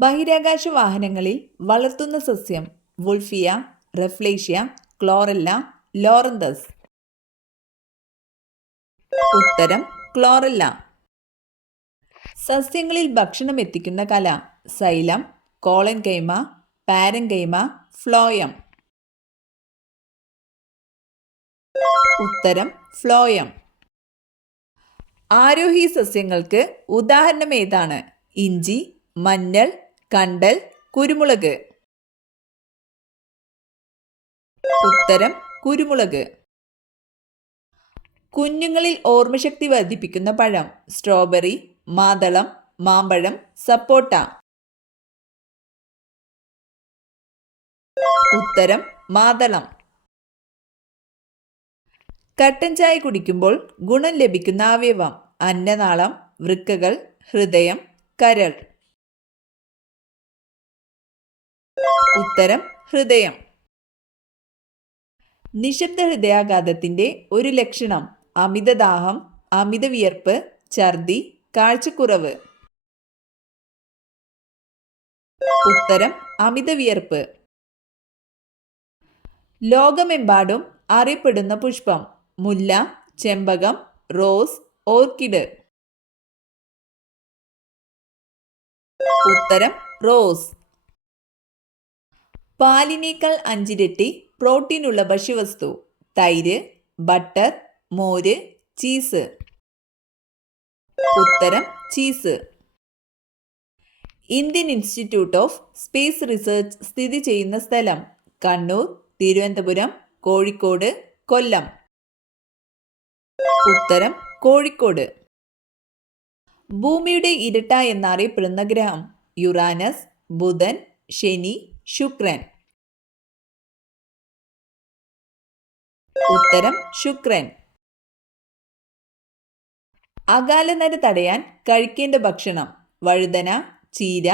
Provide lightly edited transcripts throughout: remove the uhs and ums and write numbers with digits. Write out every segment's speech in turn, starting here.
ബഹിരാകാശ വാഹനങ്ങളിൽ വളർത്തുന്ന സസ്യം വുൾഫിയ, റെഫ്ലേഷ്യ, ക്ലോറെല്ല, ലോറന്തസ്. ഉത്തരം ക്ലോറെല്ല. സസ്യങ്ങളിൽ ഭക്ഷണം എത്തിക്കുന്ന കല സൈലം, കോളൻകൈമ, പാരൻകൈമ, ഫ്ലോയം. ഉത്തരം ഫ്ലോയം. ആരോഹി സസ്യങ്ങൾക്ക് ഉദാഹരണം ഏതാണ്? ഇഞ്ചി, മഞ്ഞൾ, കണ്ടൽ, കുരുമുളക്. ഉത്തരം കുരുമുളക്. കുഞ്ഞുങ്ങളിൽ ഓർമ്മശക്തി വർദ്ധിപ്പിക്കുന്ന പഴം സ്ട്രോബെറി, മാതളം, മാമ്പഴം, സപ്പോട്ട. ഉത്തരം മാതളം. കട്ടൻ ചായ കുടിക്കുമ്പോൾ ഗുണം ലഭിക്കുന്ന അവയവം അന്നനാളം, വൃക്കകൾ, ഹൃദയം, കരൾ. ഉത്തരം ഹൃദയം. നിശബ്ദ ഹൃദയാഘാതത്തിന്റെ ഒരു ലക്ഷണം അമിതദാഹം, അമിത വിയർപ്പ്, ഛർദി, കാഴ്ചക്കുറവ്. ഉത്തരം അമിത വിയർപ്പ്. ലോകമെമ്പാടും അറിയപ്പെടുന്ന പുഷ്പം മുല്ല, ചെമ്പകം, റോസ്, ഓർക്കിഡ്. ഉത്തരം റോസ്. പാലിനേക്കാൾ 5 ഇരട്ടി പ്രോട്ടീനുള്ള ഭക്ഷ്യവസ്തു തൈര്, ബട്ടർ, മോര്, ചീസ്. ഉത്തരം cheese. Indian institute of space research സ്ഥിതി ചെയ്യുന്ന സ്ഥലം കണ്ണൂർ, തിരുവനന്തപുരം, കോഴിക്കോട്, കൊല്ലം. ഉത്തരം കോഴിക്കോട്. ഭൂമിയുടെ ഇരട്ട എന്നറിയപ്പെടുന്ന ഗ്രഹം യുറാനസ്, ബുധൻ, ശനി, ശുക്രൻ. ഉത്തരം ശുക്രൻ. അകാലനര തടയാൻ കഴിക്കേണ്ട ഭക്ഷണം വഴുതന, ചീര,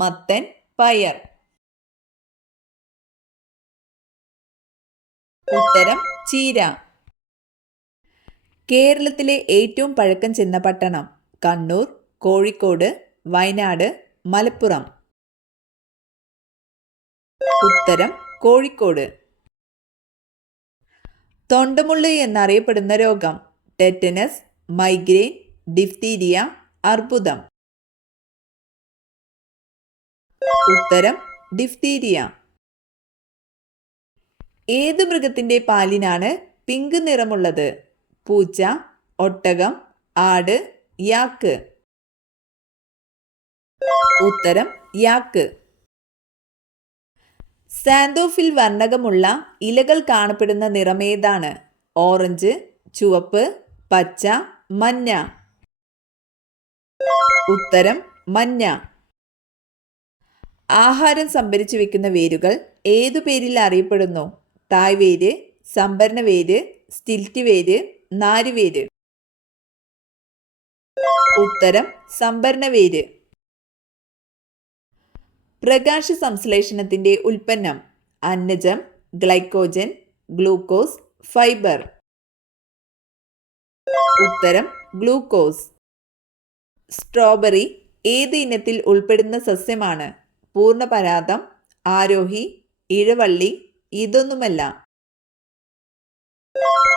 മത്തൻ, പയർ. ഉത്തരം ചീര. കേരളത്തിലെ ഏറ്റവും പഴക്കം ചെന്ന പട്ടണം കണ്ണൂർ, കോഴിക്കോട്, വയനാട്, മലപ്പുറം. ഉത്തരം കോഴിക്കോട്. തൊണ്ടമുള്ള് എന്നറിയപ്പെടുന്ന രോഗം ടെറ്റനസ്, മൈഗ്രെയിൻ, ഡിഫ്തീരിയ, അർബുദം. ഉത്തരം ഡിഫ്തീരിയ. ഏതു മൃഗത്തിന്റെ പാലിനാണ് പിങ്ക് നിറമുള്ളത്? പൂച്ച, ഒട്ടകം, ആട്, യാക്ക്. ഉത്തരം യാക്ക്. സാന്തോഫിൽ വർണ്ണകമുള്ള ഇലകൾ കാണപ്പെടുന്ന നിറമേതാണ്? ഓറഞ്ച്, ചുവപ്പ്, പച്ച, മഞ്ഞ. ഉത്തരം മഞ്ഞ. ആഹാരം സംഭരിച്ചു വെക്കുന്ന വേരുകൾ ഏതു പേരിൽ അറിയപ്പെടുന്നു? തായ്വേര്, സംഭരണ വേര്, സ്റ്റിൽറ്റ് വേര്, നാരുവേര്. ഉത്തരം സംഭരണ വേര്. പ്രകാശ സംശ്ലേഷണത്തിന്റെ ഉൽപ്പന്നം അന്നജം, ഗ്ലൈക്കോജൻ, ഗ്ലൂക്കോസ്, ഫൈബർ. ഉത്തരം ഗ്ലൂക്കോസ്. സ്ട്രോബെറി ഏത് ഇനത്തിൽ ഉൾപ്പെടുന്ന സസ്യമാണ്? പൂർണ്ണപരാഗം, ആരോഹി, ഇഴവള്ളി, ഇതൊന്നുമല്ല.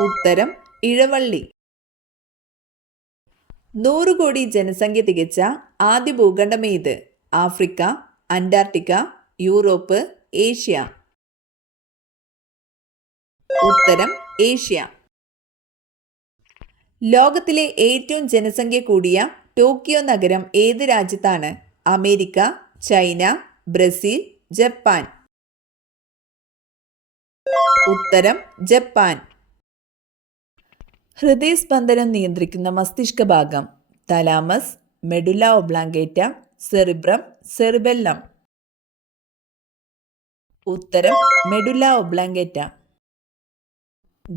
ഉത്തരം ഇഴവള്ളി. 100 കോടി ജനസംഖ്യ തികച്ച ആദ്യ ഭൂഖണ്ഡം ഏത്? Africa, Antarctica, Europe, Asia. ഉത്തരം ഏഷ്യ. ലോകത്തിലെ ഏറ്റവും ജനസംഖ്യ കൂടിയ ടോക്കിയോ നഗരം ഏത് രാജ്യത്താണ്? America, China, Brazil, Japan. ഉത്തരം ജപ്പാൻ. ഹൃദയസ്പന്ദനം നിയന്ത്രിക്കുന്ന മസ്തിഷ്ക ഭാഗം thalamus, medulla oblongata, cerebrum, cerebellum. ഉത്തരം മെഡുല ഒബ്ലാങ്കേറ്റ.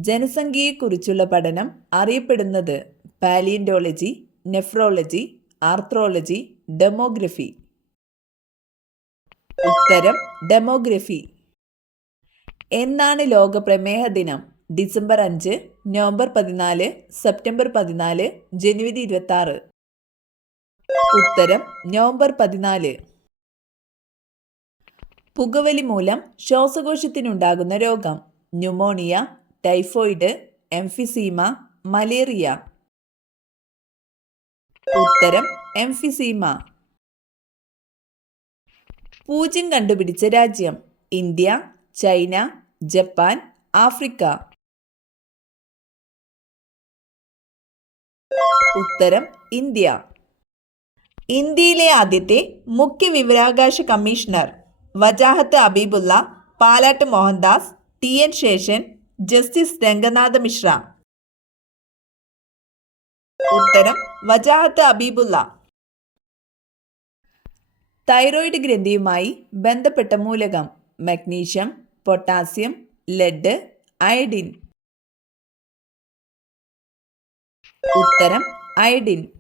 ജനസംഖ്യയെക്കുറിച്ചുള്ള പഠനം അറിയപ്പെടുന്നത് പാലിയന്റോളജി, നെഫ്രോളജി, ആർത്രോളജി, ഡെമോഗ്രഫി. ഉത്തരം ഡെമോഗ്രഫി. എന്നാണ് ലോക പ്രമേഹ ദിനം? ഡിസംബർ 5, നവംബർ 14, സെപ്റ്റംബർ 14, ജനുവരി 26. ഉത്തരം നവംബർ 14. പുകവലി മൂലം ശ്വാസകോശത്തിനുണ്ടാകുന്ന രോഗം. Pneumonia, typhoid, emphysema, malaria. ഉത്തരം എംഫിസീമ. പൂജ്യം കണ്ടുപിടിച്ച രാജ്യം. India, China, Japan, Africa. ഉത്തരം ഇന്ത്യ. ഇന്ത്യയിലെ ആദ്യത്തെ മുഖ്യ വിവരാവകാശ കമ്മീഷണർ. വജാഹത്ത് അബീബുള്ള, പാലാട്ട് മോഹൻദാസ്, ടി.എൻ. ശേഷൻ, ജസ്റ്റിസ് രംഗനാഥ മിശ്ര. ഉത്തരം വജാഹത്ത് അബീബുള്ള. തൈറോയിഡ് ഗ്രന്ഥിയുമായി ബന്ധപ്പെട്ട മൂലകം. Magnesium, potassium, lead, iodine. ഉത്തരം അയഡിൻ.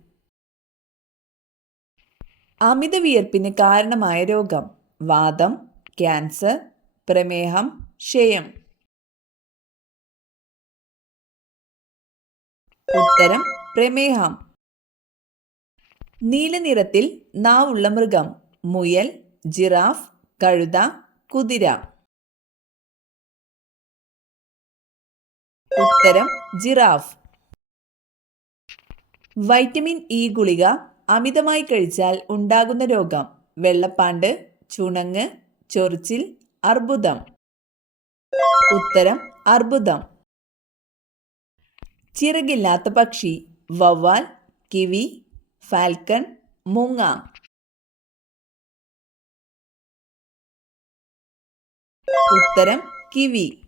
അമിത വിയർപ്പിന് കാരണമായ രോഗം. വാതം, ക്യാൻസർ, പ്രമേഹം, ക്ഷയം. ഉത്തരം പ്രമേഹം. നീലനിറത്തിൽ നാവുള്ള മൃഗം. മുയൽ, ജിറാഫ്, കഴുത, കുതിര. ഉത്തരം ജിറാഫ്. വൈറ്റമിൻ ഇ ഗുളിക അമിതമായി കഴിച്ചാൽ ഉണ്ടാകുന്ന രോഗം. വെള്ളപ്പാണ്ട്, ചുണങ്ങ്, ചൊറിച്ചിൽ, അർബുദം. ഉത്തരം അർബുദം. ചിറകില്ലാത്ത പക്ഷി. വവ്വാൽ, കിവി, ഫാൽക്കൺ, മൂങ്ങ. ഉത്തരം കിവി.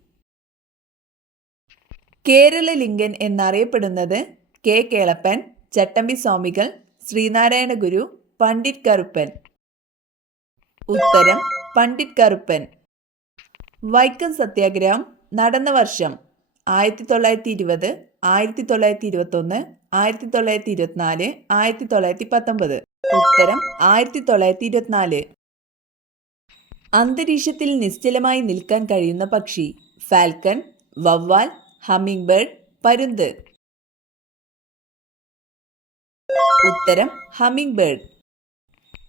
കേരളലിംഗൻ എന്നറിയപ്പെടുന്നത്. കെ. കേളപ്പൻ, ചട്ടമ്പി സ്വാമികൾ, ശ്രീനാരായണ ഗുരു, പണ്ഡിറ്റ് കറുപ്പൻ. ഉത്തരം പണ്ഡിറ്റ് കറുപ്പൻ. വൈക്കം സത്യാഗ്രഹം നടന്ന വർഷം. 1920, 1921, 1924, 1919. ഉത്തരം 1924. അന്തരീക്ഷത്തിൽ നിശ്ചലമായി നിൽക്കാൻ കഴിയുന്ന പക്ഷി. ഫാൽക്കൺ, വവ്വാൽ, ഹമ്മിങ് ബേർഡ്, പരുന്ത്. ഉത്തരം ഹമ്മിങ് ബേർഡ്.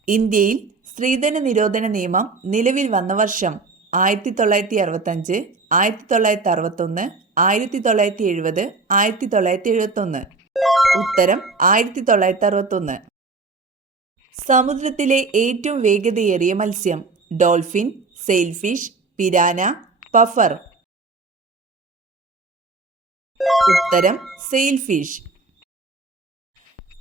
ഇന്ത്യയിൽ സ്ത്രീധന നിരോധന നിയമം നിലവിൽ വന്ന വർഷം. 1965, 1961, 1970, 1971. ഉത്തരം 1961. സമുദ്രത്തിലെ ഏറ്റവും വേഗതയേറിയ മത്സ്യം. Dolphin, sailfish, piranha, puffer. ഉത്തരം സെയിൽഫിഷ്.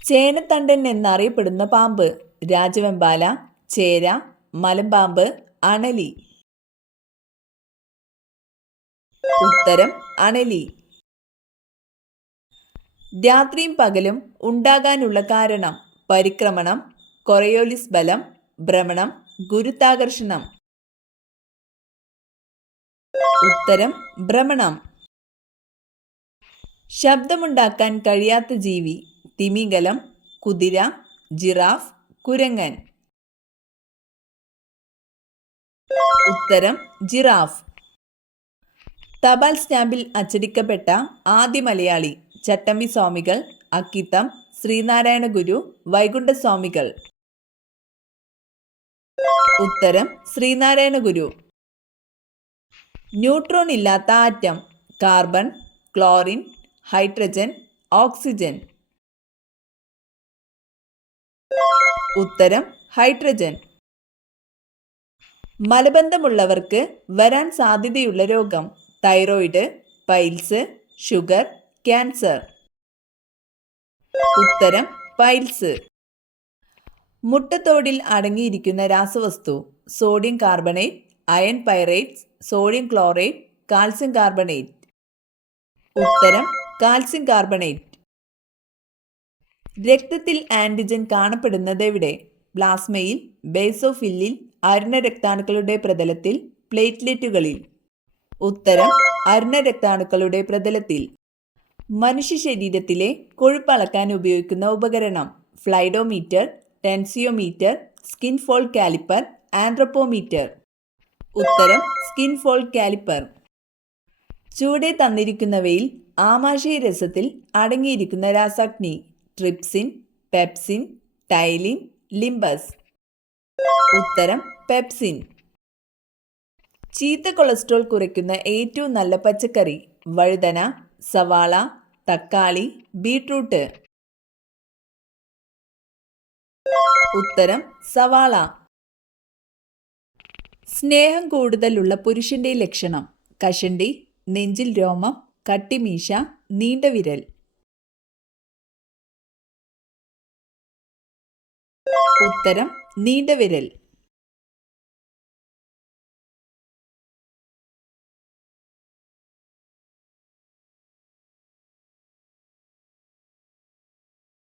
ചേനത്തണ്ടൻ എന്നറിയപ്പെടുന്ന പാമ്പ്. രാജവെമ്പാല, ചേര, മലമ്പാമ്പ്, അണലി. ഉത്തരം അണലി. രാത്രിയും പകലും ഉണ്ടാകാനുള്ള കാരണം. പരിക്രമണം, കൊറിയോലിസ് ബലം, ഭ്രമണം, ഗുരുത്വാകർഷണം. ഉത്തരം ഭ്രമണം. ശബ്ദമുണ്ടാക്കാൻ കഴിയാത്ത ജീവി. തിമിംഗലം, കുതിര, ജിറാഫ്, കുരങ്ങൻ. ഉത്തരം ജിറാഫ്. തപാൽ സ്റ്റാമ്പിൽ അച്ചടിക്കപ്പെട്ട ആദ്യ മലയാളി. ചട്ടമ്പി സ്വാമികൾ, അക്കിത്തം, ശ്രീനാരായണ ഗുരു, വൈകുണ്ഠസ്വാമികൾ. ഉത്തരം ശ്രീനാരായണ ഗുരു. ന്യൂട്രോൺ ഇല്ലാത്ത atom. Carbon, chlorine, hydrogen, oxygen. ഉത്തരം ഹൈഡ്രജൻ. മലബന്ധമുള്ളവർക്ക് വരാൻ സാധ്യതയുള്ള രോഗം. Thyroid, piles, sugar, cancer. ഉത്തരം പൈൽസ്. മുട്ടത്തോടിൽ അടങ്ങിയിരിക്കുന്ന രാസവസ്തു. Sodium carbonate, iron pirates, sodium chlorate, calcium carbonate. ഉത്തരം കാൽസ്യം കാർബണേറ്റ്. രക്തത്തിൽ ആന്റിജൻ കാണപ്പെടുന്നത് എവിടെ? പ്ലാസ്മയിൽ, ബേസോഫില്ലിൽ, അരുണരക്താണുക്കളുടെ പ്രതലത്തിൽ, പ്ലേറ്റ്ലെറ്റുകളിൽ. ഉത്തരം അരുണരക്താണുക്കളുടെ പ്രതലത്തിൽ. മനുഷ്യ ശരീരത്തിലെ കൊഴുപ്പ് അളക്കാൻ ഉപയോഗിക്കുന്ന ഉപകരണം. ഫ്ലൈഡോമീറ്റർ, tensiometer, skin fold calliper, anthropometer. ഉത്തരം സ്കിൻ ഫോൾഡ് കാലിപ്പർ. ചുവടെ തന്നിരിക്കുന്നവയിൽ ആമാശയ രസത്തിൽ അടങ്ങിയിരിക്കുന്ന രാസാഗ്നി. ട്രിപ്സിൻ, പെപ്സിൻ, ടൈലിൻ, ലിംബസ്. ഉത്തരം പെപ്സിൻ. ചീത്ത കൊളസ്ട്രോൾ കുറയ്ക്കുന്ന ഏറ്റവും നല്ല പച്ചക്കറി: വഴുതന, സവാള, തക്കാളി, ബീട്രൂട്ട്. ഉത്തരം സവാള. സ്നേഹം കൂടുതലുള്ള പുരുഷന്റെ ലക്ഷണം: കഷണ്ടി, നെഞ്ചിൽ രോമം, കട്ടിമീശ, നീണ്ട വിരൽ. ഉത്തരം നീണ്ട വിരൽ.